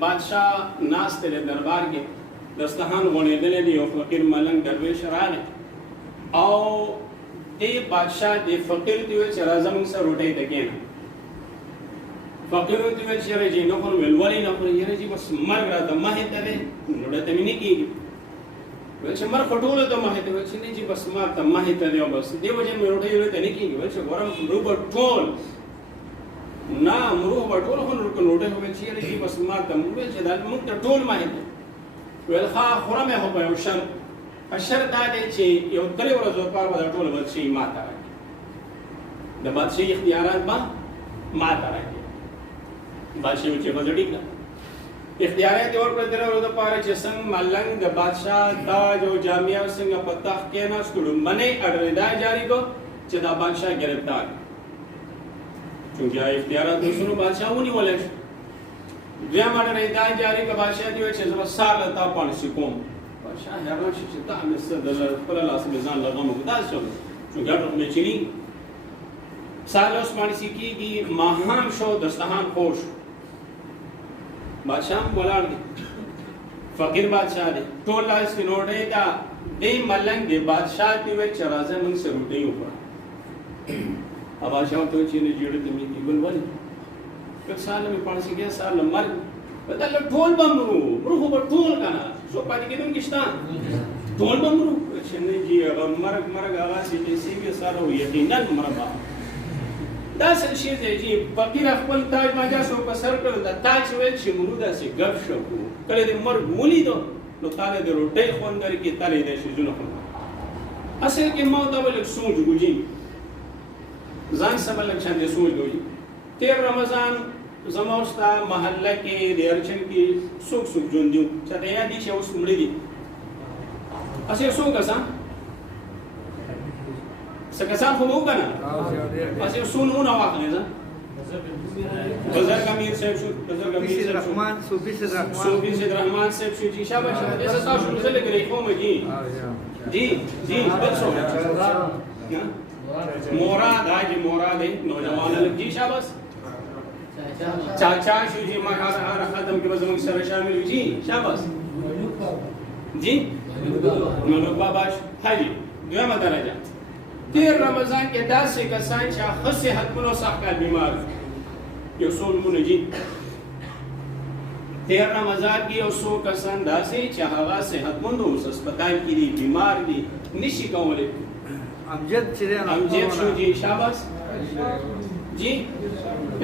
बादशाह नास्त له دربار کې دسترخوان غونډېدلې دی او فقیر ملنګ درویش راغی او دې بادشاہ دې فقیر دی چې راځه موږ سره روټۍ ته کېنه فقیر دی چې راځي نو خو ولولې نه خو یې راځي بس مرګ راته مه ته دی نو ته مې نه کېږي ول چې مر خټوله ته مه ته چې نه چې بس ما ته مه ته دی بس دې وجه مې روټۍ ته نه کېږي ول چې ګورم روبر ټول ना मरुह बटोल खन रोटे हो गए चाहिए कि बस मार तम वे जदा मुक्त टोल माहित वेल खा खुरा में हो गए शर अशर दादे चे यो तले वला जो पार वला टोल वर ची माता रखे द बादशाह इख्तियारात बा माता रखे बादशाह चे बजड़ी का इख्तियारात और पर दरे वला पार चे संग मलंग द बादशाह दा जो जामिया सिंह पत्ता के ना स्कूल मने अडरेदा जारी को चे दा बादशाह गिरफ्तार क्योंकि इख्तियारात दूसरों बादशाहों वाले जो हमारे रहता जारी का बादशाह जो है जब साल ता पॉलिसी कौम बादशाह हैरान शिक्षिता में से दलर फला से मिजान लगा मुकदास चल क्योंकि अगर में चली साल उस पॉलिसी की महान शो दस्तहान खोश बादशाह बोला फकीर बादशाह दे टोला इसकी नोट है ता दे मलंग दे बादशाह की वे चराजे मन से रुटे ऊपर अब आशाओं तो चीने जीड़े तमी की गुलवाली फिर साल में पांच से गया साल मर पता लग ढोल बमरू मरू हो ढोल का ना सो पानी के तुम किस्ता ढोल बमरू चीने जी अब मर आवाज से जैसे भी सारा हो यकीनन मरबा दास चीज है जी फकीर अखबल ताज बाजा सो का सर कर ताज वे चिमरुदा से गप शपू करे दे मर मूली दो लो ताले दे रोटे खोंदर की ताले दे शिजुन खो असल के मौत वाले सूझ गुजी जान सब लक्षण दे सोच लो जी 13 रमजान जमौस्ता महल्ला के देरचन की सुख सुख जोन दियो चते या दी छे उस मुड़ी दी असे सो कसा सकसा हो का ना असे सुन उना वाखने जा बजर कमीर से बजर कमीर से रहमान सूफी से रहमान से जी शाबाश ऐसा सा शुरू से लेकर देखो मैं जी बच्चों ना मोराद आज मोराद है नौजवान अलग जी शाबाश चाचा जी महारा खत्म के बजम सर शामिल जी शाबाश जी नलक बाबाश हाजी दुआ मदरजा 13 रमजान के 10 से कसान शा खसे हतमनो साहब बीमार यो सोल मुन जी 13 रमजान की और 100 कसान 10 से चाहवा से हतमंद उस अस्पताल की बीमार दी निशी कौले अमजद शो जी शाबाश जी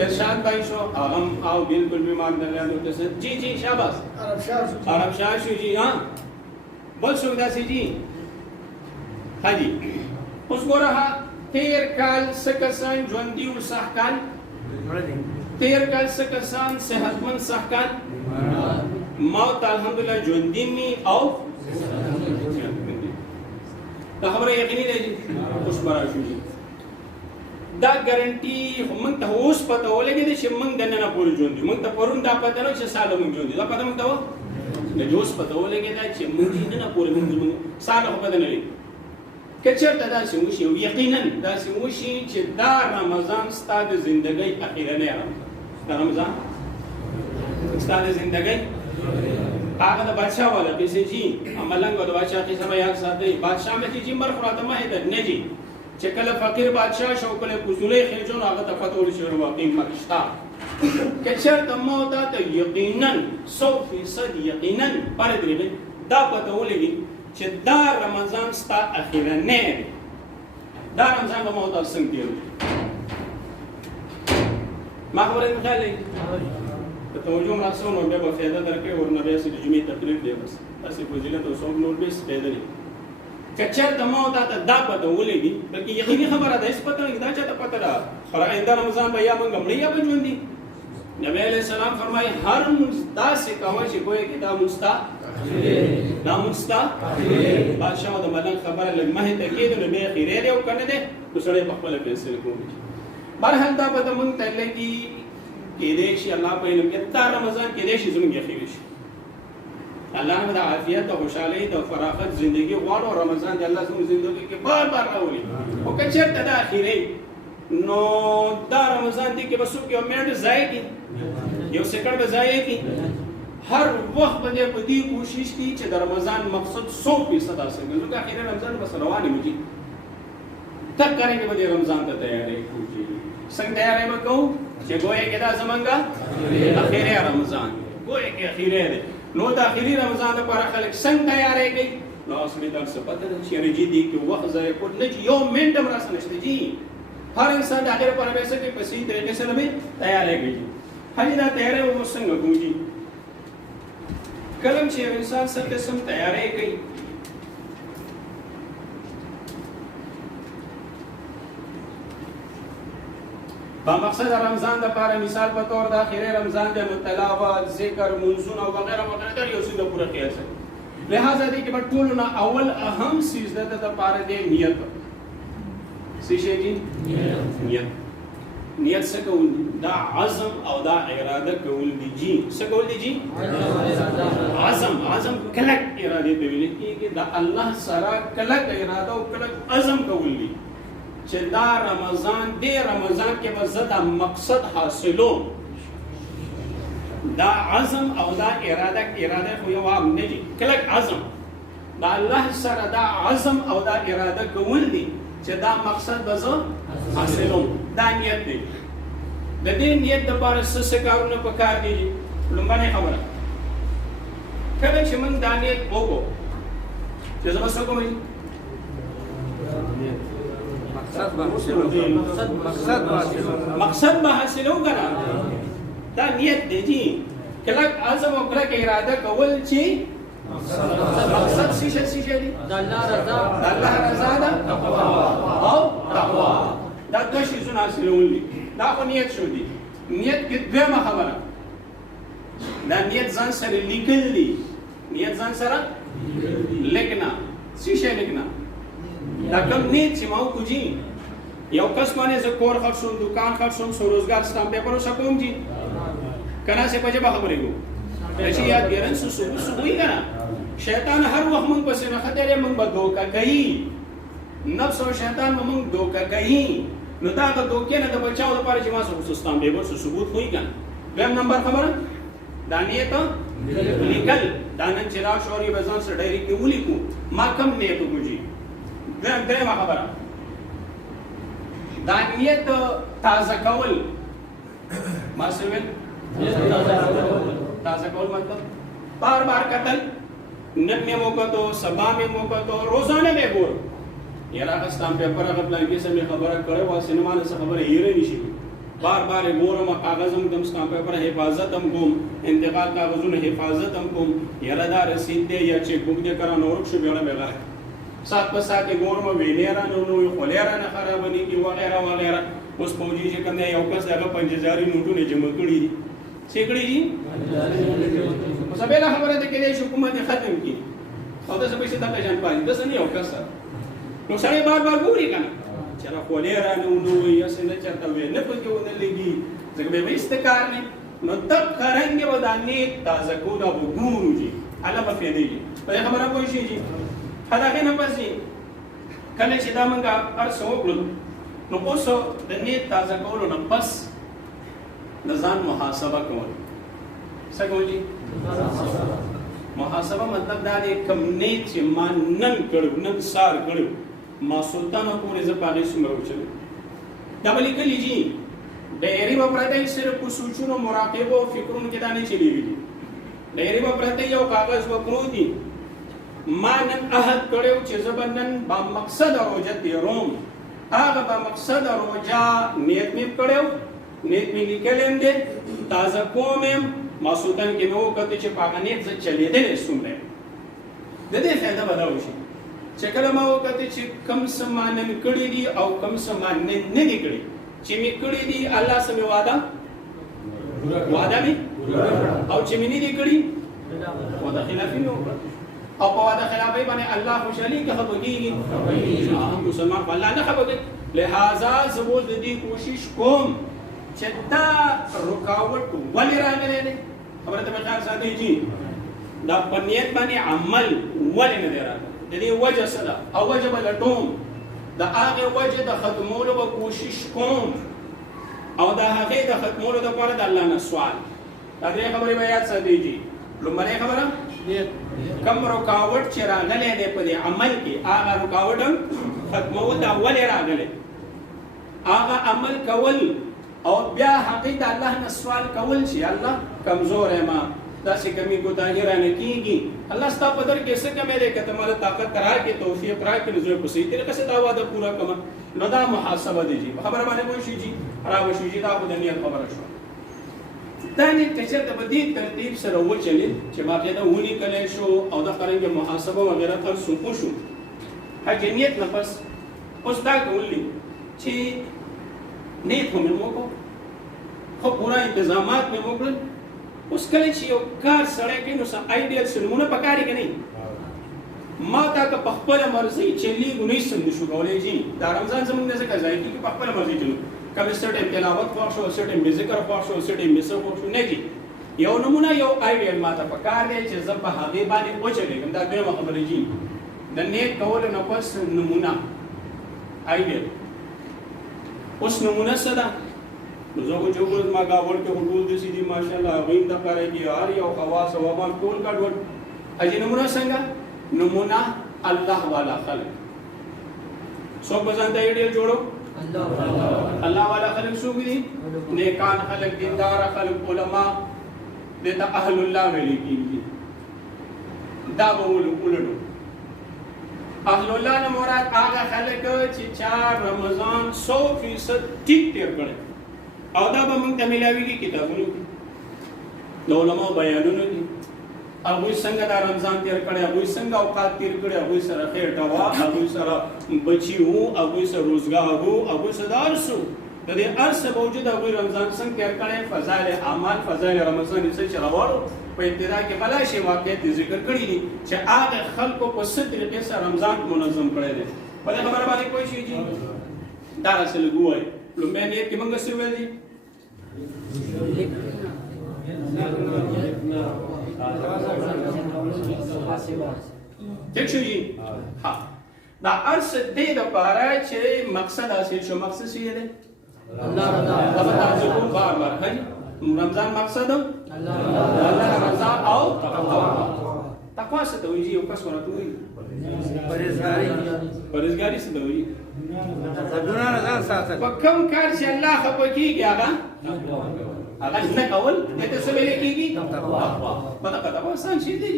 इरशाद भाई शो हम आओ बिल्कुल बीमार दरिया दो से जी शाबाश अरब शाह शो जी हां बोल सुविधा से जी हां जी उसको रहा 13 काल सकसान जोंदी उल सहकान 13 काल सकसान सेहतमंद सहकान मौत अल्हम्दुलिल्लाह जोंदी में और दा खबर यकीनी दे जी उस बरा शो जी दा गारंटी हम त होस पता हो लगे दे शिमंग दने ना पूरी जोंदी मंग त परुन दा पता न छ साल मंग जोंदी दा पता मंग त हो ने जोस पता हो लगे दा शिमंग दी ना पूरी मंग साल हो पता नहीं कचर दा सिमुशी यकीनन दा सिमुशी च दा रमजान स्ताद जिंदगी अखीरा ने रमजान स्ताद जिंदगी आगा दा बादशाह वाला कैसे जी अमलंग वाला बादशाह के समय याद साथे बादशाह में जी मर खुरातमा है ने जी चकल फकीर बादशाह शौकल कुसुले खिलजोन आगा दा फतोल शुरू वाकई मकस्ता कचर तमोता तो यकीनन 100% यकीनन पर द्रिबे दा पता होलेगी च दा रमजान स्ता अखीरा ने दा रमजान का मौत संकीर माखबरे खाली तो जो रासों नोट पे फायदा करके और नबी से जुमी तकलीफ दे बस ऐसे फजीलत और सब नोट पे फायदा नहीं कच्चा तमा होता था दा पता बोलेगी बल्कि यकीनी खबर आता इस पता नहीं दाचा पता रहा और आइंदा रमजान भैया मन गमड़िया बजूंदी नबी अलैहि सलाम फरमाए हर मुस्ता से कवा से कोई कि दा मुस्ता बादशाह दा मलन खबर लग मह तके तो नबी खिरे दे करने दे तो सड़े बखल फैसले को बरहल दा पता मन तले की केदेश अल्लाह पे इनके ता रमजान केदेश जुम के खिरिश अल्लाह ने आफियत और खुशहाली और फरागत जिंदगी वालो रमजान अल्लाह से जिंदगी के बार रावली ओ कचर तदा आखिरे नो दा रमजान दी के बसु के मिनट जाए की यो सेकंड बजाए की هر وخت باندې په دې کوشش کوي چې د رمضان مقصد 100% حاصل کړي ځکه اخیری رمضان بس روانې وي تک کرے کې باندې رمضان ته تیاری کوي څنګه تیاری وکړو چې ګویا کې دا زمونږه اخیری رمضان ګویا کې اخیری دی نو د اخیری رمضان لپاره خلک څنګه تیاری کوي نو اصلي درس پته نه چې رجی دي کې وخت ضایع کول نه یو منټ هم راس نشته جی هر انسان د اخر پر ویسه کې په صحیح طریقې سره به تیاری کوي هغه دا تیاری و څنګه کوي کلم چې انسان څه قسم تیاری کوي با مقصد رمضان د لپاره مثال په تور د اخیری رمضان د تلاوت ذکر منځونه او وغیرہ وغیرہ د یو څه د پوره قیاس لہذا دې کې په ټولو نه اول اهم چیز د لپاره د نیت څه شي دي نیت څه کول دا عزم او دا اراده کول دي جی څه کول دي جی عزم کلک اراده ته ویل کېږي دا الله سره کلک اراده او کلک عزم کول دي چې دا رمضان کې به زه دا مقصد حاصلو دا عزم او دا اراده خو یو عام نه دي کلک عزم دا الله سره دا عزم او دا اراده کول دي چې دا مقصد به زه حاصلوم دا نیت دی د دې نیت لپاره څه کارونه پکار دي لومړنۍ خبره کله چې موږ دا نیت وکړو چې زه به څه کوم مقصد به حاصلو کنه دا نیت دی جی کلک عزم او کلک اراده کول چې مقصد څه دی د الله رضا ده او تقوا دا دوه شیزونه حاصلول دي دا خو نیت شو دي نیت کې دویمه خبره دا نیت ځان سره لیکل دي نیت ځان سره لیکنا څه شي لیکنا دا کوم نیت چې ما وکړي یو کس باندې زه کور خرڅوم دکان خرڅوم سو روزګار ستام پیپر وسکوم جی کنه څه پجه خبرې کو چې یاد ګرن سو وی کنه شیطان هر وخت موږ پسې نه خطرې موږ به دوکا کوي نفس او شیطان موږ دوکا کوي نو دا د دوکې نه د بچاو لپاره چې ما سو ستام پیپر سو ثبوت وی کنه دویم نمبر خبره دا نیت لیکل دا نن چې را شوري بزن سره ډایرکټ ولیکو ما کم نیت وکړي درېمه خبره دا نیت تازه کول ما سویل تازه کول مطلب بار بار قتل نب میں موقع تو سبا میں موقع تو روزانه میں ګور یرا خستان پیپر هغه پلان کې سمې خبره کړې و سینما نه خبره یې نشي بار بار ګورم کاغذم دم سٹامپ پیپر حفاظت هم کوم انتقال کاغذونه حفاظت هم کوم یرا دا رسید دی یا چیک بک دی کرا نور شو بیره بیغه سات په سات ګورم ویلې را نو خولې را نه خرابني کی وغیرہ وغیرہ اوس پوجي چې کوم یو کس هغه 5000 نوټونه جمع کړی دي سیکړي دي اوس به له خبره ده کې حکومت ختم کی او تاسو به څه ته ځان پای د سن یو کس نو سړی بار بار ګوري کنه چې را خولې را نو یا څنګه چرته وې نه پکې ونه لګي ځکه به استکار نه نو تک کرانګي ودانې تازه کو دا وګورو جی الله په فیدې په خبره کوی شي جی هغه نه پسې کله چې دا مونږه ارسو وکړو نو اوس د نیت تازه کولو نه پس د ځان محاسبه کول څه کوي محاسبه مطلب دا دی کوم نیت چې ما نن کړو نن سار کړو ما سلطانه پورې ز پاغې سمرو چلو دا بلې کلی جی ډېری په پرته سره کو سوچونو مراقبه او فکرونو کې دا نه چلیږي ډېری په پرته یو کاغذ وکړو دي ما نن عهد کړو چې زبنن با مقصد روزه تیروم هغه با مقصد روزه نیت می کړو نیت می لیکلم دې تازه کومم ما سلطان کې نو کته چې پاغه نیت ز چلیدل سمره د دې فائدہ بداوي شي چې کله ما وکړه چې کم سمان کړی دي او کم سمان نه دي کړی چې می کړی دي الله سمې وعده می او چې می نه دي کړی وعده خلافي نو او په وعده خلافي باندې الله خوشالي کې خبرېږي مسلمان الله نه خبرېږي لہذا زموږ د دې کوشش کوم چې دا رکاوټ ولې راغلی دی خبره ته خیال ساتئ جی دا په نیت باندې عمل ولې نه دی راغلی د دې وجه څه ده او وجه به لټوم د هغې وجه د ختمولو به کوشش کوم او د هغې د ختمولو دپاره د الله نه سوال دا درې خبرې به یاد ساتئ جی لمړی خبره کم رکاوټ چې راغلی دی په دې عمل کې هغه رکاوټ ختمول د اول راغلی هغه عمل کول او بیا هغې د الله نه سوال کول چې الله کمزور یم داسې کمی ګناهي رانه کېږي الله ستا په در کې څه کمی دی که ته ماله طاقت راکړې توفیق راکړې نو زه په صحیح طریقه سره دا واده پوره کړم نو دا محاسبه دی جي خبره باندې پوه شئ جي راوشو جي دا خو د نیت خبره شوه دا نیت که چېرته په دې ترتیب سره وچلې چې باقاعده ولیکلی شو او دا څرنګه محاسبه وغیره هر څه وشو هغې نیت نه پس اوس دا کولی چې نیت خو مې وکړو خو پوره انتظامات مې وکړل اوس کله چې یو کار سړی کوي نو څه آیډیل څه نمونه پکار یې که نه ما تا که په خپله مرضۍ چلیږو نه یې څه نشو کولی جي دا رمضان زموږ نه ځکه ضایع کېږي په خپله مرضۍ چلو کله څه ټایم تلاوت خوښ شو څه ټایم مې ذکر خوښ شو څه ټایم مې څه خوښ شو نه جي یو نمونه یو آیډیل ما ته پکار دی چې زه په هغې باندې وچلېږم دا دویمه خبره جي د نیت کولو نه پس نمونه آیډیل اوس نمونه څه ده نو زه خو چې وګورم ما ګاوډ کې خو ټول داسې دي ماشاءالله هغوی هم دغه رایږي هر یو خواص او عوام ټول ګډوډ اجي نمونه څنګه نمونه الله والا خلق څوک به ځان ته ایډیل جوړو الله والا خلق څوک دي نیکان خلق دیندار خلق علما دې ته اهل الله ویل کېږي دا به ولټو اهل الله نه مراد هغه خلک چې 4 رمضان 100% ټیک تیر کړي او دا به موږ ته ملاویږي کتابونو کې د علماء بیانونه دي هغوی څنګه دا رمضان تیر کړی هغوی څنګه اوقات تیر کړي هغوی سره خیټه وه هغوی سره بچي وو هغوی سره روزګار وو هغوی سره دا هر څه د دې هر څه باوجود هغوی رمضان څنګه تیر کړی فضایل اعمال فضایل رمضان یې څه چې راوړو په ابتدا کې بلا شی واقعیت ذکر کړی دي چې هغه خلکو په څه طریقې سره رمضان منظم کړی دی په دې خبره باندې کوئی شي جي دا څه لګو وای لومبه نه کې موږ څه ویل دي ٹھیک شو جی ها دا ارس دې د پاره چې مقصد حاصل شو مقصد څه دی الله تعالی کو بار بار هي رمضان مقصد الله رضا او تقوا څه ته ویږي او کس ورته وي پرهیزګاری څه ته ویږي ګناه نه ځان ساتل په کوم کار چې الله خپه کیږي هغه نه کول دته څه ویل کیږي تقوا په تقوا آسان شي دی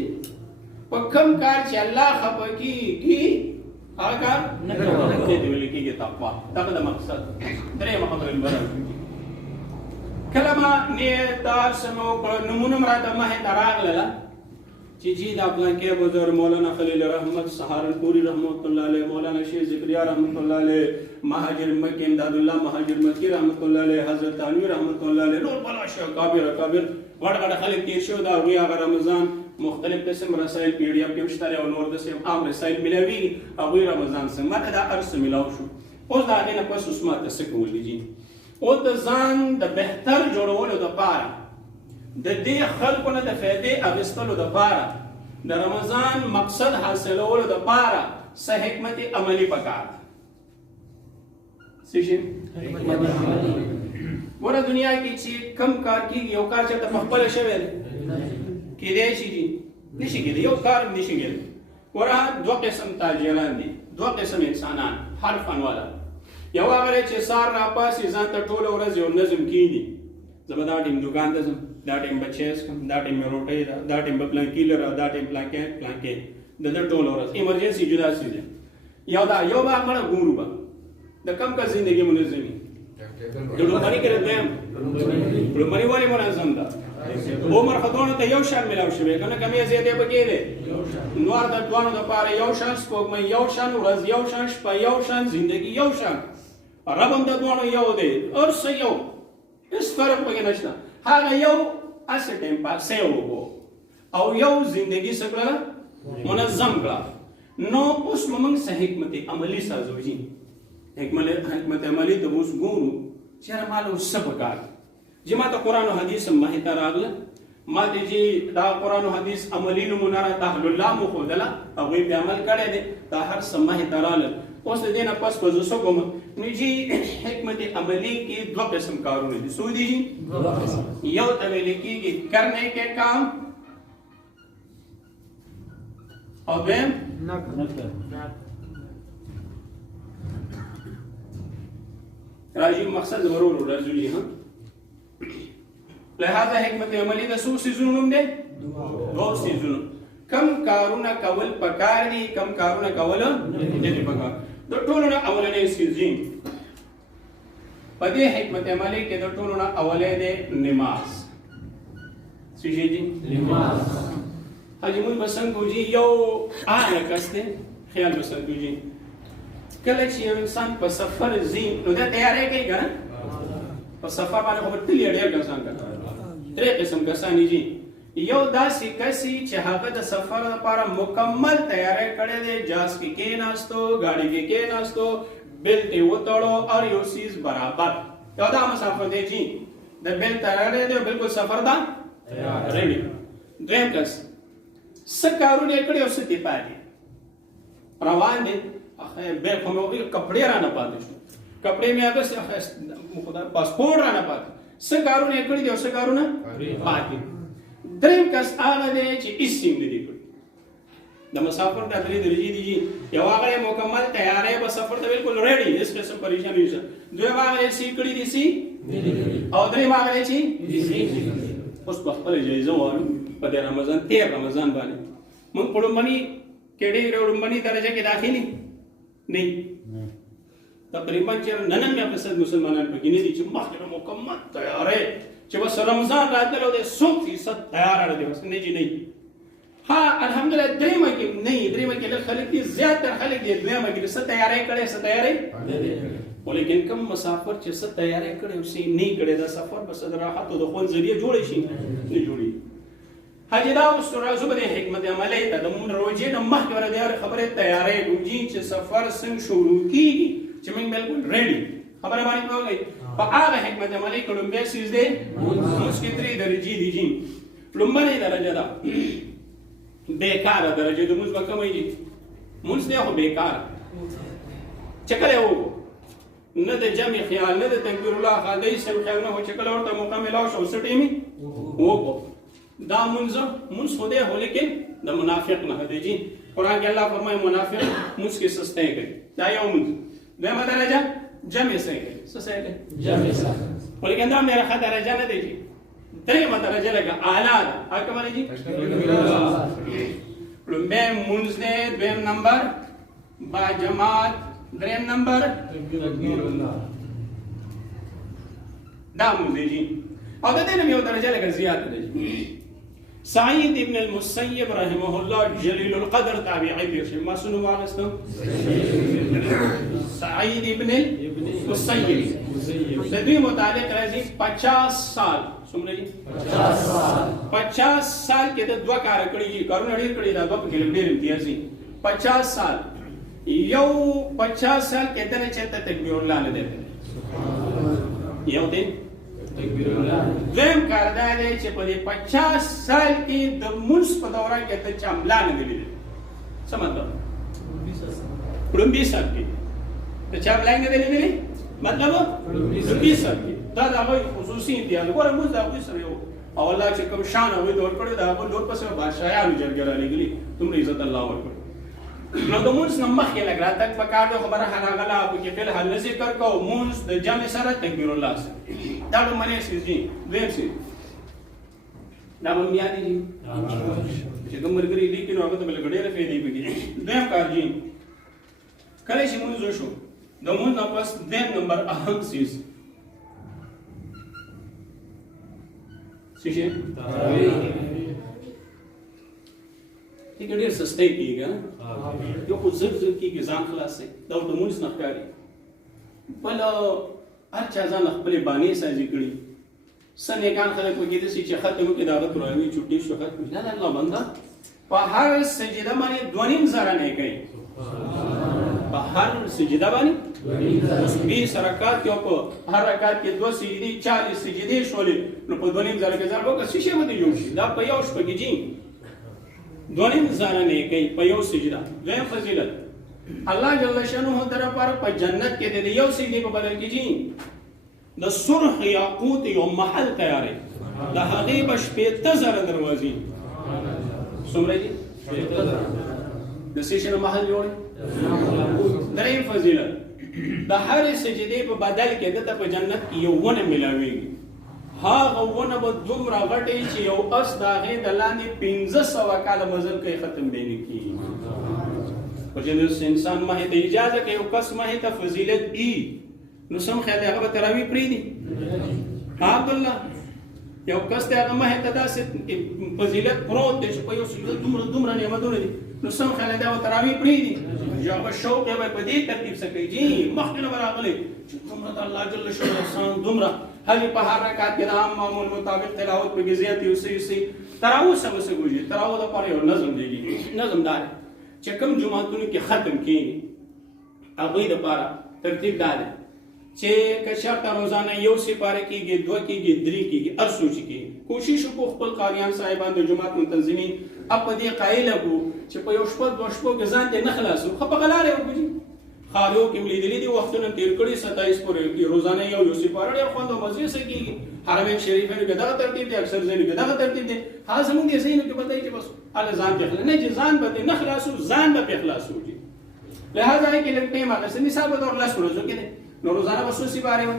په کوم کار چې الله خپه کیږي هغه کار نه کول دته ویل کیږي تقوا دا د مقصد درې خبرې برابر کلمه نیت دار سمو نمونه مراته مه تراغله چې جی دا بلانکه بزرگ مولانا خلیل رحمت سہارنپوری رحمت اللہ علیہ مولانا شیخ زکریا رحمت اللہ علیہ مہاجر مکی امداد اللہ مہاجر مکی رحمت اللہ علیہ حضرت تانوی رحمت اللہ علیہ نور بلا شو کابر غړ غړ خلک تیر شو دا وی هغه رمضان مختلف قسم رسائل پی ڈی ایف کې مشتره او نور د سیم عام رسائل ملوي هغه رمضان څنګه دا ارس ملاو شو اوس دا نه پس اسما تاسو کول دي او د ځان د بهتر جوړولو لپاره د دې خلکو نه د فائدې اخیستلو لپاره د رمضان مقصد حاصلولو لپاره څه حکمت عملی پکار څه شي ګوره دنیا کې چې کم کار کېږي یو کار چېرته په خپله شوی دی کېدی شي دي نشي کېدی یو کار نشي کېدی ګوره دوه قسم تاجران دي دوه قسم انسانان هر فن والا یو هغه دی چې سهار راپاڅي ځان ته ټوله ورځ یو نظم کېږي زه به دا ټیم دوکان ته ځم دا ټیم به چیس کړم دا ټیم مې روټۍ ده دا ټیم به پلانکي لره دا ټیم پلانکې د ده ټوله ورځ ایمرجنسي جدا څه دی یو دا یو به مړه ګورو به د کم کس زندګي منظمي د لومړني کې دویم لومړني ولې منظم ده عمر خطونه ته یو شان ملاو شوی که نه کمې زیاتې پکې دی نور د دوانو دپاره یو شان سپوږمۍ یو شان ورځ یو شان شپه یو شان زندګي یو شان رب هم د دوانو یو دی هر څه یو هېڅ فرق پکې نشته هغه یو هسې ټایم پاس یې وکړو او یو زندګي څه کړله منظم کړه نو اوس به موږ څه حکمت عملي سازو جي حکمت عملي ته اوس ګورو چې یاره ما له اوس څه پکار جي ما ته قرآن و حدیث هم مخې ته راغله ما ته جي دا قرآن و حدیث عملي نمونه راته اهل الله مو ښودله هغوی پې عمل کړی دی دا هر څه مخې ته راغلل اوس د دې نه پس به زه څه کوم نو جي حکمت عملي کې دوه قسم کارونه دي څو دي جي یو ته ویل کېږي کرنے کے کام او دویم راځي مقصد ضرور راځي ها. لہذا حکمت عملی د څو سيزونو نوم دی؟ دوه سيزونو. کم کارونه کول پکار دي، کم کارونه کول نه دي پکار. د ټولو نه اولنې سيزين په دې حکمت عملی کې د ټولو نه اولې دی نماز. څه شي دي؟ نماز. حاجی مون بسنګ کوجی یو آیا کس دی خیال بسنګ کوجی کله چې یو انسان په سفر ځي نو دا تیارې کوي کنه په سفر باندې خو تل ډېر کسان کوي درې قسم کسان دي. یو داسې کسي چې هغه د سفر لپاره مکمل تیاری کړی دی، جاز کې کېناستو، ګاډي کې کېناستو، بیلټ یې وتړو او یو سیز برابر. یو دا مسافر دی چې د بیلټ تړلی دی بالکل سفر دا ریډي. دویم کس څه کارونه یې کړي او څه دې پاتې روان دي بیل خو مې کپړې رانه پاتې شو، کپړې مې اګست پاسپورټ رانه پاتې. څه کارونه یې کړي دي او څه کارونه پاتې. دریم کس هغه دی چې هېڅ یې نه دي کړي. د مسافر دا درې درجې دي. یو هغه مکمل تیاری به سفر ته بالکل ریډي، هېڅ قسم پریشاني نشته. دویم هغه دی چې کړي دي سي او دریم هغه دی چې اوس په خپله جایزه ووایو په دې رمضان تېر رمضان باندې موږ په لومړني کېډې لومړني درجه کې داخلي نه تقریبا چې 99% مسلمانان پکې نه دي چې مخکې مکمل تیاری چې بس رمضان راتلو دی 100% تیار دی بس نه جي نه. ها الحمدلله دریمه کې نه دریمه کې خلک دي زیاتره خلک دي دریمه کې څه تیاری کړي څه تیاری ولیکن کم مسافر چې څه تیاری کړي او څه نه کړي دا سفر بس د راحت او د خپل ذریعہ جوړ شي نه جوړي. حاجی دا اوس راځو به حکمت عملی ته د مون روزې د مخکې ور دی خبره تیاری روزي چې سفر څنګه شروع کیږي چې موږ بالکل ریډي خبره باندې کوي. په هغه حکمت عملی کې لومبه سیز دی موږ کې درې درجې دي جی. لومبه درجه ده بیکاره درجه د موږ کومه دي موږ نه خو بیکاره چکله وو نه د جمع خیال نه د تکبیر الله خدای سم خیال نه هو چکله ورته مکمل او شو سټیمی وو دا منځ خو دی هو لیکن د منافق نه دی جی. قران کې الله فرمایي منافق موږ کې سسته کوي دا یو منځ. دغه درجه جمع سره کوي سسته کوي جمع سره ولیکن دا مې راخه درجه نه دی جی. دریمه درجه لکه اعلی ده هغه کومه جی لومبه منځ دی. دویم نمبر با جماعت. دریم نمبر تکبیر الله دا منځ دی جی. او د دې نه یو درجه لکه زیات دی. سعید ابن المسیب رحمه الله جلیل القدر تابعی پیش ما سنو واغستو سعید ابن المسیب د دې متعلق راځي 50 سال څومره دي 50 سال کې د دوه کار کړی دي کارونه ډیر کړی دا په کې ډیر امتیازي 50 سال یو 50 سال کې دنه چې تکبیر الله نه دی یو دی تکبیر الله. دویم کار دا دی چې په دې 50 سال کې د منځ په دوران کې ته چملا نه دی لیدل. څه مطلب؟ 20 سال کې ته چملا نه دی لیدل مطلب 20 سال کې دا د هغوی خصوصي امتیاز ګوره موږ د هغوی سره یو او الله چې کوم شان هغوی ته ورکړی د هغو لور پسې بادشاهیانو جرګې رالېږلي دومره عزت الله ورکړی. نو د مونځ نه مخکې لږ راتګ پکار دی خبره راغله پکې فلحال نه ذکر کوو مونځ د جمع سره تکبیر الله سره دا لومړی څیز دي. دویم څیز دا به مې یاد دي چې کوم ملګري لیکي نو هغه ته به لږ ډېره فایدې پکې. دویم کار جي کله چې مونځ وشو د مونځ نه پس دویم نمبر اهم څیز څه شی یک ډېر سستی کېږي یو خو زر کېږي ځان خلاصوي دا د مونځ نه ښکاري. بل هر چا ځان خپلې بانې سازي کړي. څه نیکان خلک پکې داسې چې ختم وکړي د هغه تراویح چوټې شو ختم نه د الله بنده په هر سجده باندې 2.5 نیکۍ په هر سجده باندې 20 رکعات کې په هر رکعات کې 2 سجدې 40 سجدې شولې نو په 2.5 کې ځان وکړه څه شی باندې جوړ شي دا په یو شپه کې جي 2.5 نیکۍ په یو سجده. دویم فضیلت الله جل شانه در پر په جنت کې د یو سجدې په بدل کې جي د سرخ یاقوت یو محل تیارې د هغې به 15,000 دروازې څومره دي د سیشن محل جوړي. دریم فضیلت د هر سجدې په بدل کې دته په جنت کې یو ونه ملاويږي. هغه ونه به دومره غټي چې یو اس د هغې د لاندې 1500 کاله مزل کوي ختم به نه کېږي. خو چې انسان مخې ته اجازه کوي یو کس مخې ته فضیلت ای نو سم خیال هغه به تراویح پرېږدي. عبدالله یو کس ته هغه مخې ته داسې فضیلت پروت دی چې په یو سجده دومره نعمتونه دي نو سم خیال دی هغه تراویح پرېږدي. چې هغه شوق یې به په دې ترتیب څه کوي چې مخکې نه به راغلی چې دومره د الله جل شانه احسان دومره هلې په هر رکعت کې د عام معمول مطابق تلاوت پکې زیات یوسي تراوح څه وسګوږي. تراوح لپاره یو نظم دیږي. نظم دا دی چې کوم جماعتونو کې ختم کېږي هغوی دپاره ترتیب دا دی چې که چېرته روزانه یو سپاره کېږي 2 کېږي 3 کېږي هر څو چې کېږي کوشش وکړو خپل قاریان صاحبان د جماعت منتظمین اب په دې قایله کړو چې په یو شپه 2 شپو کې ځان ته نه خلاصو خو په غلاره وکړي. خالیو کې لیدلې دي وختونه تیر کړي 27 پورې روزانه یو سپاره ډېر خوند او مزې سره کېږي. حرمین شریفینو کې دغه ترتیب دی اکثر ځایونو کې دغه ترتیب دی. ها زموږ دې ځایونو کې پته چې بس الله ځان په خلاص نه چې ځان به نه خلاصو ځان به خلاصو دي. لہذا کې لږ ټیم هغه سني صاحب د الله سره ورځو کې نو روزانه وسو سی باره و.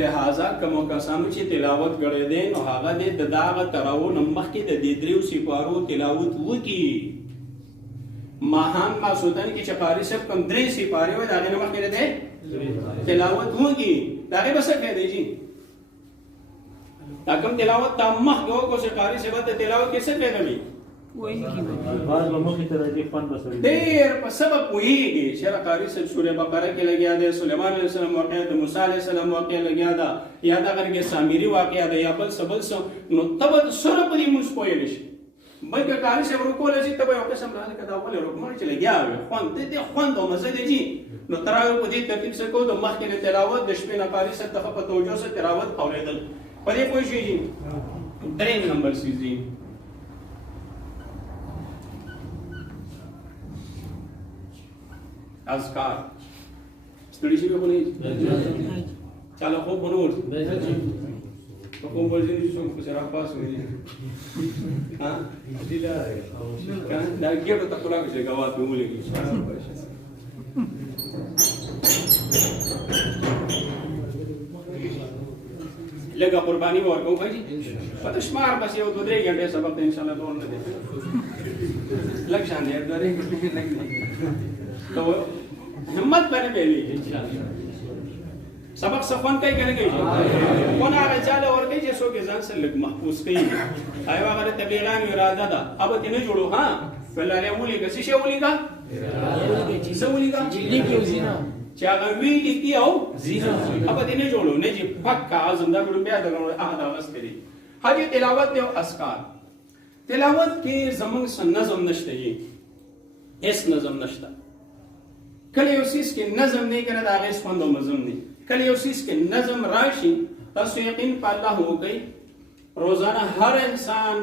لہذا کوم کسانو چې تلاوت غړې دي نو هغه دې د داغه تراو نمخ کې د دې دریو سپارو تلاوت وکي. ماهان ما سودان کې چې قاری صاحب کوم 3 سپاره و دا نه مخ کې ده تلاوت وکي. دا به څه کوي جی دا کوم تلاوت تا مخ کو چې قاری صاحب ته تلاوت کې څه کوي وایي کی بعد مخ ته راځي فن بسوي ډېر په سبب وایي چې قاری صاحب سورہ بقره کې لګیا دی سليمان علیه السلام واقعا د موسی علیه السلام واقعا لګیا دا یا دا غرګه سامری واقعا دا یا بل سبل سو نو تبد سره په دې موږ پوهې نشي بلکې قاری صاحب ورکول چې تبه یو قسم راځي کدا اول رکمن چې لګیا وي خوند دې خوند او مزه دی نو تراوی په دې ترتیب سره کو د مخ کې تلاوت د شپې نه قاری صاحب ته په توجه سره تلاوت اوریدل په دې پوه شئ. 3 نمبر سیزي اذکار ستړي شي به نه چاله خو بنور په کوم ورځې چې څوک په سره پاس وي ها دې لا دا ګیرو ته کولا کې غواړم په ولګي لګه قرباني ورکوم خاجي پته شمار بس یو 2-3 غنټه سبق ته ان شاء الله دور نه دي لګ شان دې درې لګ تو همت باندې ویلي ان شاء الله سبق سخون کوي کنه کوي ونه هغه چاله ورته چې څوک ځان سره لګ محفوظ کوي آی هغه تبلیغان اراده ده اب ته نه جوړو ها فلاله ولي کسي شي ولي کا څه ولي کا لیکي وزینا چې هغه ویلي کی او زینا اب ته نه جوړو نه چې پکا اعظم دا ګړو بیا دغه هغه واستري حاجی تلاوت او اسکار تلاوت کې زمون نظم نشته یي اس نظم نشته کله یو سیس کې نظم نه کنه دا غیس خوند او مزم نه کله یو سیس کې نظم راشي تاسو یقین په الله وکي روزانه هر انسان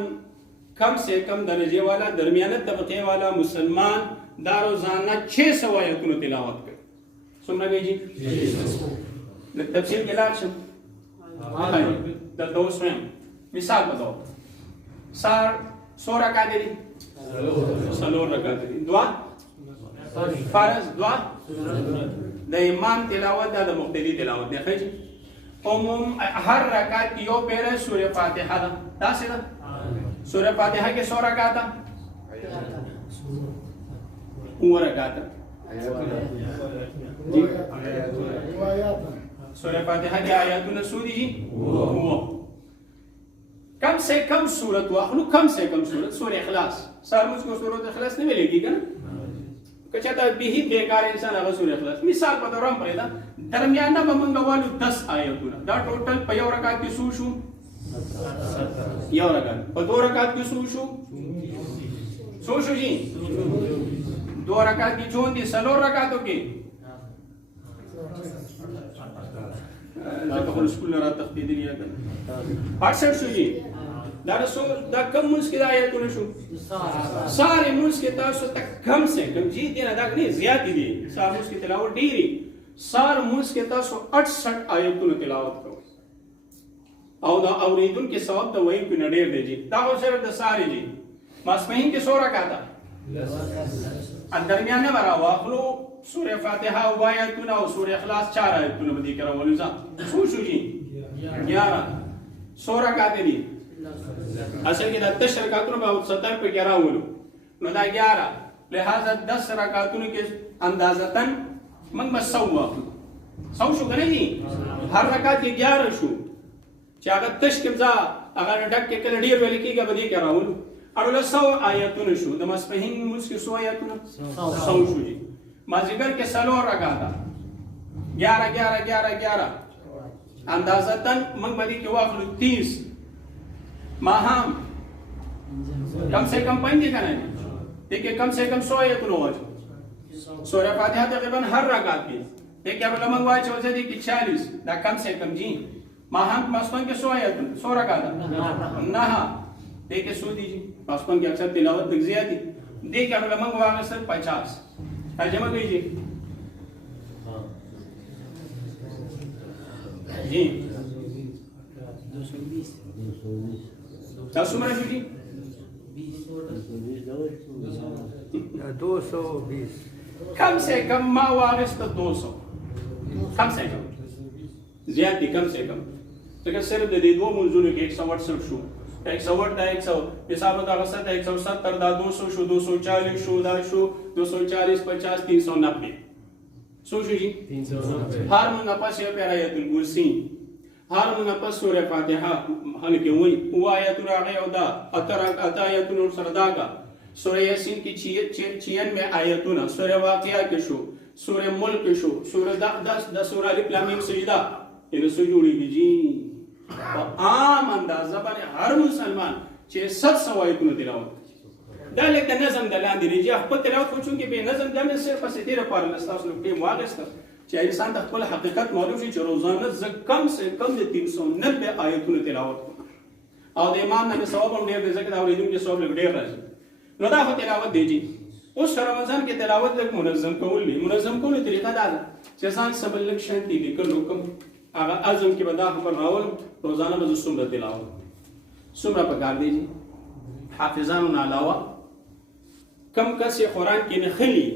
کم سے کم درجه والا درمیانه طبقه والا مسلمان دا روزانه 600 آیتونو تلاوت کوي. څومره دی جی د تفسیر کې لاړ شم د دوسم مثال بدو سار 100 رکعات دي 100 رکعات دي دعا فرض دعا د امام تلاوت د مقتدی تلاوت دی خېږي عموم هر رکعت یو پیره سوره فاتحه ده دا څه ده سوره فاتحه کې 100 رکعات ده او رکعات سوره فاتحه کې آیاتونه سودی جی کم سے کم سورت واخلو کم سے کم سورت سوره اخلاص سر مجھ کو سورت اخلاص نہیں ملے گی کنا کچھتا به بیکار انسان هغه سوره اخلاص مثال په دوران پرې دا درمیانه بمنګوالو 10 آیتونه دا ټوټل په یو رکعت کې شو یو رکعت په دو رکعت کې شو جی دو رکعت کې چون دي سلور رکعتو کې دا په سکول نه را تخدیدلی یا 68 شو جی دا کم منځ کې د آیتونه شو سارے منځ کې تاسو ته کم سے کم جی دینه دا نه زیات دي سارے منځ کې تلاوت ډیری سار منځ کې تاسو 68 آیتونه تلاوت کوئ او دا اوریدون کې ثواب ته وایي په نډیر دی جی دا اوسره د سارے جی ماسپهین کې 100 رکعات الدرمیان نه برا واخلو سوره فاتحه او آیاتونه او سوره اخلاص 4 آیاتونه به دې کرا ولوزا څو شو جی 11 سوره کاته دي اصل کې د 10 رکعاتونو به 70 په کې راولو نو دا 11 لہذا 10 رکعاتونو کې اندازتن من بس سو شو کنه جی هر رکعت کې 11 شو چې هغه تش کې ځا هغه ډک کې کله ډیر ویل کېږي به دې کې راولو اړول 100 آیاتونه شو د مسبحین موږ کې 100 آیاتونه 100 شو جی مازیګر کې سلو رکعاتا 11 اندازتن موږ باندې کې واخلو 30 ماهم کم سے کم پنځه کنه دې کم سے کم 100 آیاتونه وځي سورہ فاتحه تقریبا هر رکعت کې دې کې به موږ وایو چې دې کې 40 دا کم سے کم جی ماهم مسبحین کې 100 آیاتونه 100 رکعات نه دې کې سو دي مسبحین کې اکثر تلاوت تک زیاتی دې کې به موږ واغله سر 50 ترجمه کوي جی جی 220 تاسو مرا شو جی 220 कम से कम ما वागस्त 200 कम से कम زیاتی کم سے کم ځکه صرف د دې دوه منځونو کې 168 شو 108 دا 100 حساب دا غسد 170 دا 200 شو 240 شو دا شو 240 50 390 سو شو جی 390 هر منافس یو پر آیت الکرسی هر منافس سورہ فاتحه هل کې وای او آیت راغی او دا اتر آیت نور سرداګه سورہ یاسین کی 96 آیتونه سورہ واقعہ کې شو سورہ ملک شو سورہ د سورہ الف لام میم سجدہ ان سجودی جی عام اندازه باندې هر مسلمان چې 700 آیتونه تلاوت دا لکه نظم د لاندې ریجه خپل تلاوت خو چون کې به نظم د مې صرف ستیره پر لستاس نو په واغست چې انسان د خپل حقیقت معلوم شي چې روزانه ز کم سے کم د 390 آیتونه تلاوت او د ایمان نه ثواب هم ډیر دی ځکه دا اوریدونکو ثواب لږ ډیر راځي نو دا خو تلاوت دی جی اوس رمضان کې تلاوت لږ منظم کول دي منظم کولو طریقه دا ده چې ځان سبل لږ شانتي لیکلو کوم هغه اعظم کې به دا خبر راول روزانه به څومره تلاوت څومره پکار دی جی حافظانو علاوه کم کس قرآن کې نه خلی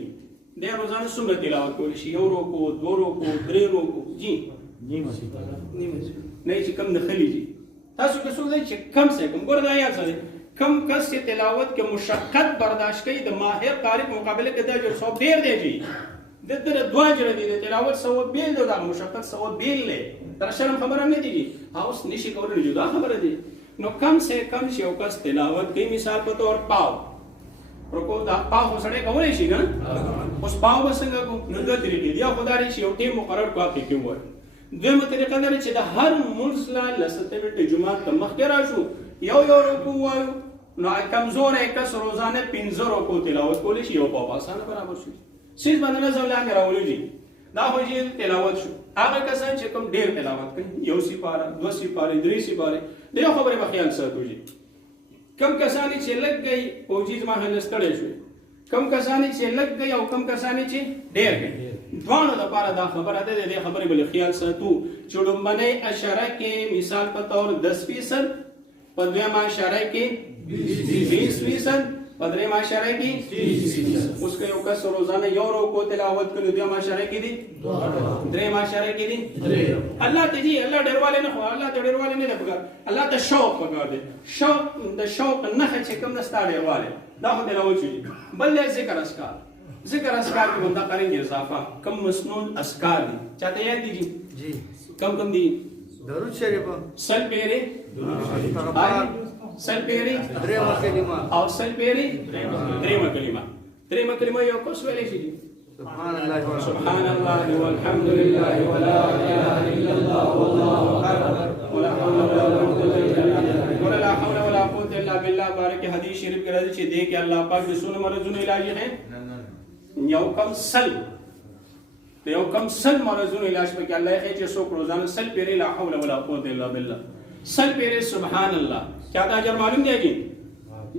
د روزانه څومره تلاوت کول شي یو رکو دو رکو درې رکو جی نیمه نه چې کم نه خلی جی تاسو که څو ځای چې کم سے کم ګور دا یاد سره کم کس چې تلاوت کې مشقت برداشت کوي د ماهر قاری مقابله کې دا جو ثواب ډیر دی جی د در دوا جره دي د تلاوت ثواب بیل دی د مشقت ثواب بیل له تر شرم خبره نه دی اوس نشي کولای جدا خبره دی نو کم سے کم چې یو کس تلاوت کوي مثال په تور پاو رکو دا پاو سره کولای شي ګان اوس پاو وسنګ کو نو د طریقې دی خدای شي یو ټیم مقرر کوي کې وای دویمه طریقه دا چې د هر منځ لسته منټه جمعه ته مخکې راشو یو رکو وایو نو کمزور کس روزانه 15 رکو تلاوت کولی شي یو په آسانه برابر شي سیس باندې نه زول هغه راولي جی دا خو یې تلاوت شو هغه کسان چې کوم ډیر تلاوت کوي یو سپاره دو سپاره درې سپاره دغه خبره په خیال ساتو جی کم کسان چې لګي او چیز ما هلستړې شو کم کسان چې لګي او کم کسان چې ډیر کوي دوانو لپاره دا خبره ده د خبرې بل خیال ساتو چې لومبنه اشاره کې مثال په تور 10% په دویمه اشاره کې 20% په دریمه اشاره کې 30% اوس که یو کس روزانه یو رکو تلاوت کوي دویمه اشاره کې دي دریمه اشاره کې دي الله ته جی الله ډیرواله نه خو الله ته ډیرواله نه پکار الله ته شوق پکار دي شوق د شوق نه چې کوم د ستاره واله دا خو تلاوت شي بل ذکر اسکار کې بندا کریں اضافه کم مسنون اسکار دي چاته یاد دي جی کم دي درود شریف سل پیری سل پیری درېمه کلمه او سل پیری درېمه کلمه یو کوس ویلې شي سبحان الله والحمد لله ولا اله الا الله والله اكبر ولا حول ولا قوه الا بالله بارک حدیث شریف کې راځي چې دې کې الله پاک د سونو مرزونو علاج ہے یو کم سل مرزونو علاج پکې الله یې چې څوک روزانه سل پیری لا حول ولا قوه الا بالله سل پیری سبحان الله کیا دا اجر معلوم دی جی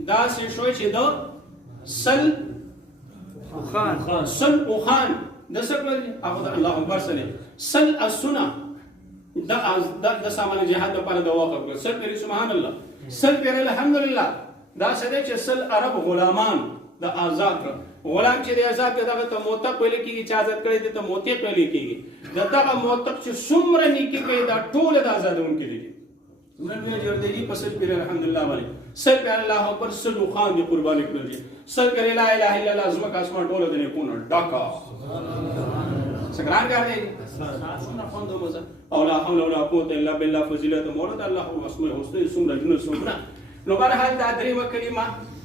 دا څه شوی چې دا سل خان د سکل اخذ الله اکبر سره سل السنه دا سامان جهاد لپاره دا وقف سل پیری سبحان الله سل پیری الحمدلله دا سده چې سل عرب غلامان د آزاد کړ غلام چې د آزاد کړه دغه ته موتق ویل کېږي چې آزاد کړی دی ته موتق ویل کېږي دغه موتق چې څومره نیکي کوي دا ټول د آزادونکو دي مرګ جوړ دی په سل پیر الحمدلله باندې سل پیر الله اکبر سلو خان دی قرباني کړل دي سل پیر لا اله الا الله زما کاسما ټول د نه پونه ډاکا سګران کار دی څومره خوند مزه او لا حول ولا قوت الا بالله فضیلت مولد الله اسماء الحسنى څومره جن څومره نو بهرحال دا درې وکلمه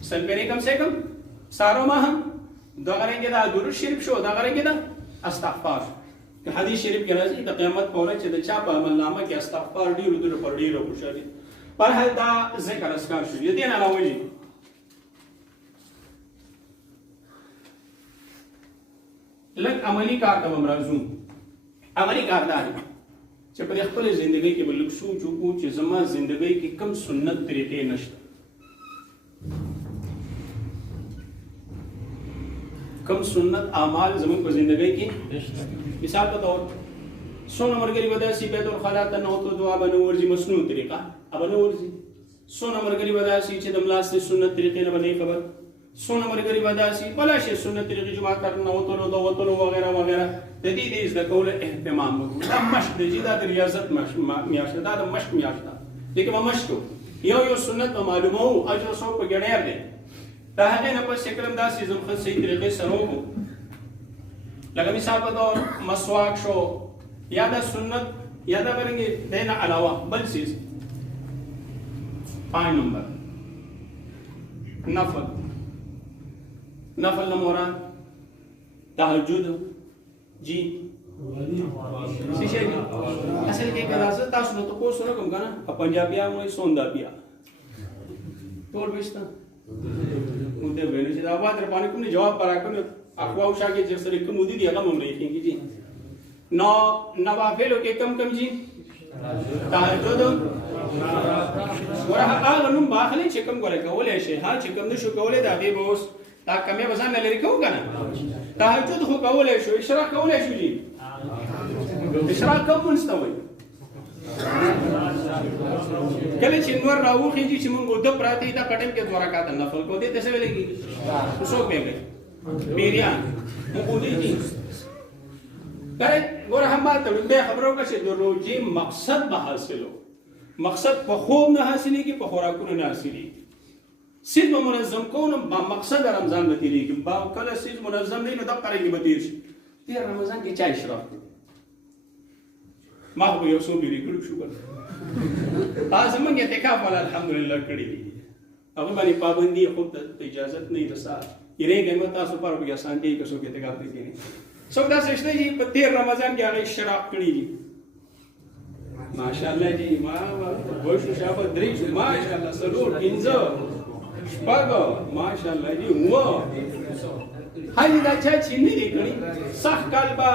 سل پیر کم سے کم سارو ما هم دا غرنګ دا درود شریف شو دا غرنګ دا استغفار که حدیث شریف کې راځي د قیامت په ورځ چې د چا په عملنامه کې استغفار ډیرو ډیرو پر ډیرو خوشالي پر هل دا ذکر اسکار شو دې نه علاوه دي لکه عملی کار ته مرزو عملی کار دا چې په خپل ژوندۍ کې بل سوچ وکړو چې زما ژوندۍ کې کم سنت طریقې نشته کم سنت اعمال زمون په ژوندۍ کې مثال په تور سونه مرګري وداسي بیت الخلا ته نو ته دعا بنورځي مسنون طریقه ابنورځي سونه مرګري وداسي چې د ملاسه سنت طریقې نه باندې خبر سونه مرګري وداسي بلا شي سنت طریقې جماعت کرنا او ته دو وته وغیرہ وغیرہ د دې د کول اهتمام وکړو دا مشق د جدا د ریاضت میاشته دا د مشق میاشته دغه مشق یو سنت معلومه او اجر سو په ګڼیر دی دا هغه نه په شکل انداز چې زموږ صحیح طریقې سره وو لکه مثال په تور مسواک شو یا د سنت یا د ورنګي دینه علاوه بل چیز 5 نمبر نفل مراد تهجد جی څه شي اصل کې کله تاسو نو تاسو نه کوم کنه پنجابیا مو سوندا بیا ټول وښتا مونږ د وینې چې دا واه در باندې کوم جواب پرا کړو اخوا او شاګه چې سره کوم دي هغه مونږ لیکي جی نو نوافلو کې کم جی تهجد ورته هغه نوم باخلي چې کوم غره کولای شي ها چې کوم نشو کولای دا به اوس دا کمه وزن لري کوم کنه تهجد خو کولای شو اشراق کولای شو جی اشراق کوم مستوي کله چې نور راوخی چې موږ د پراتی دا کټم کې دوه رکعات نفل کو دي څه ویلې کی څو به بیریان موږ دي کله ګوره هم ته به خبرو کې چې د روزي مقصد به حاصلو مقصد په خوب نه حاصلې کی په خوراکونو نه حاصلې سید منظم کوم با مقصد رمضان به تیری کی با کله سید منظم نه نو د قرګي به تیر شي تیر رمضان کې چا اشراق ما خو یو څو بیری کړو شو تاسو موږ اعتکاف ول الحمدلله کړی دي هغه باندې پابندي خو ته اجازه نه رسا یې ګم تاسو پر بیا سانتي کې څو کې اعتکاف دي نه څو دا څه شته چې په 13 رمضان کې هغه شراب کړی دي ماشاءالله جی ما وښو شابه درې ماشاءالله سلور انځو شپږ ماشاءالله جی و هاي دا چې نه دي کړی صح کالبا